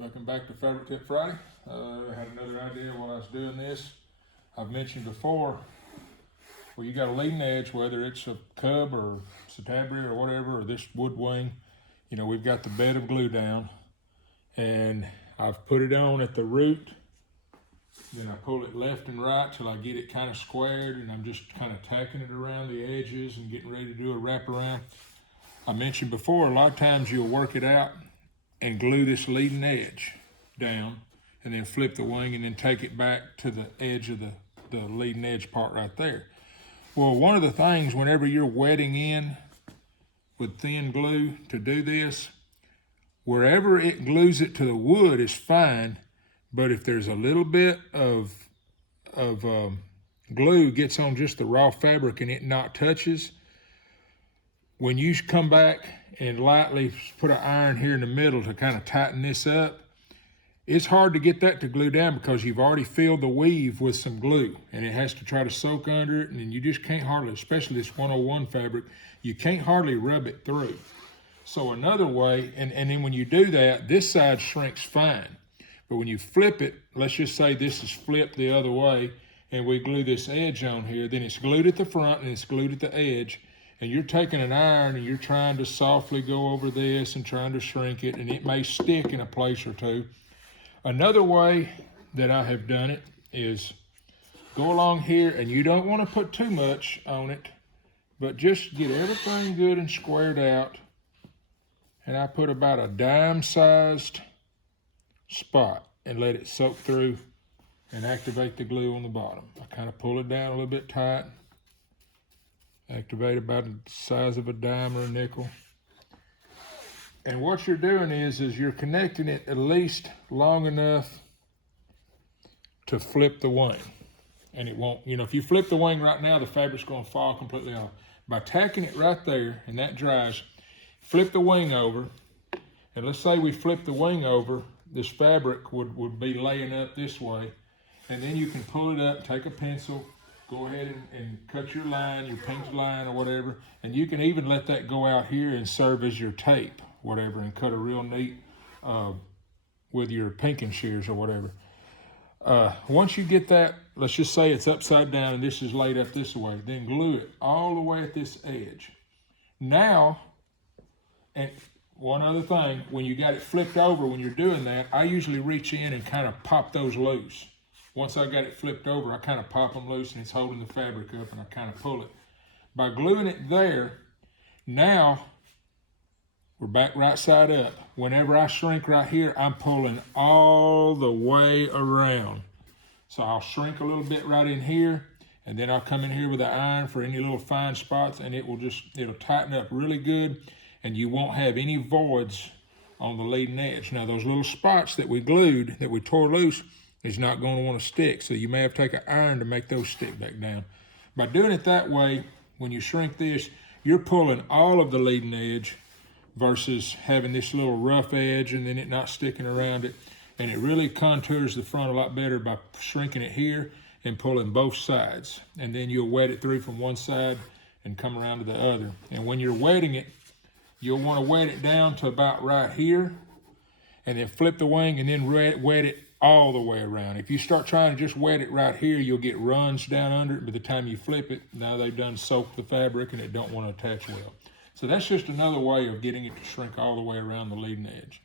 Welcome back to Fabric Tip Friday. I had another idea while I was doing this. I've mentioned before, well, you got a leading edge, whether it's a cub or satabria or whatever, or this wood wing, you know, we've got the bed of glue down, and I've put it on at the root. Then I pull it left and right till I get it kind of squared, and I'm just kind of tacking it around the edges and getting ready to do a wraparound. I mentioned before, a lot of times you'll work it out and glue this leading edge down and then flip the wing and then take it back to the edge of the leading edge part right there. Well, one of the things whenever you're wetting in with thin glue to do this, wherever it glues it to the wood is fine, but if there's a little bit of glue gets on just the raw fabric and it not touches, when you come back and lightly put an iron here in the middle to kind of tighten this up, it's hard to get that to glue down because you've already filled the weave with some glue and it has to try to soak under it, and then you just can't hardly, especially this 101 fabric, you can't hardly rub it through. So another way, and then when you do that, this side shrinks fine. But when you flip it, let's just say this is flipped the other way and we glue this edge on here, then it's glued at the front and it's glued at the edge, and you're taking an iron and you're trying to softly go over this and trying to shrink it, and it may stick in a place or two. Another way that I have done it is go along here, and you don't want to put too much on it, but just get everything good and squared out. And I put about a dime-sized spot and let it soak through and activate the glue on the bottom. I kind of pull it down a little bit tight, activate about the size of a dime or a nickel. And what you're doing is you're connecting it at least long enough to flip the wing. And it won't, you know, if you flip the wing right now, the fabric's gonna fall completely off. By tacking it right there and that dries, flip the wing over, and let's say we flip the wing over, this fabric would be laying up this way, and then you can pull it up, take a pencil, go ahead and cut your line, your pinch line or whatever, and you can even let that go out here and serve as your tape, whatever, and cut a real neat with your pinking shears or whatever. Once you get that, let's just say it's upside down and this is laid up this way, then glue it all the way at this edge. Now, and one other thing, when you got it flipped over, when you're doing that, I usually reach in and kind of pop those loose. Once I got it flipped over, I kind of pop them loose and it's holding the fabric up, and I kind of pull it. By gluing it there, now we're back right side up. Whenever I shrink right here, I'm pulling all the way around. So I'll shrink a little bit right in here, and then I'll come in here with the iron for any little fine spots, and it'll tighten up really good, and you won't have any voids on the leading edge. Now those little spots that we glued, that we tore loose, is not going to want to stick, so you may have to take an iron to make those stick back down. By doing it that way, when you shrink this, you're pulling all of the leading edge versus having this little rough edge and then it not sticking around it. And it really contours the front a lot better by shrinking it here and pulling both sides. And then you'll wet it through from one side and come around to the other. And when you're wetting it, you'll want to wet it down to about right here, and then flip the wing and then wet it all the way around. If you start trying to just wet it right here, you'll get runs down under it. By the time you flip it, now they've done soaked the fabric and it don't want to attach well. So that's just another way of getting it to shrink all the way around the leading edge.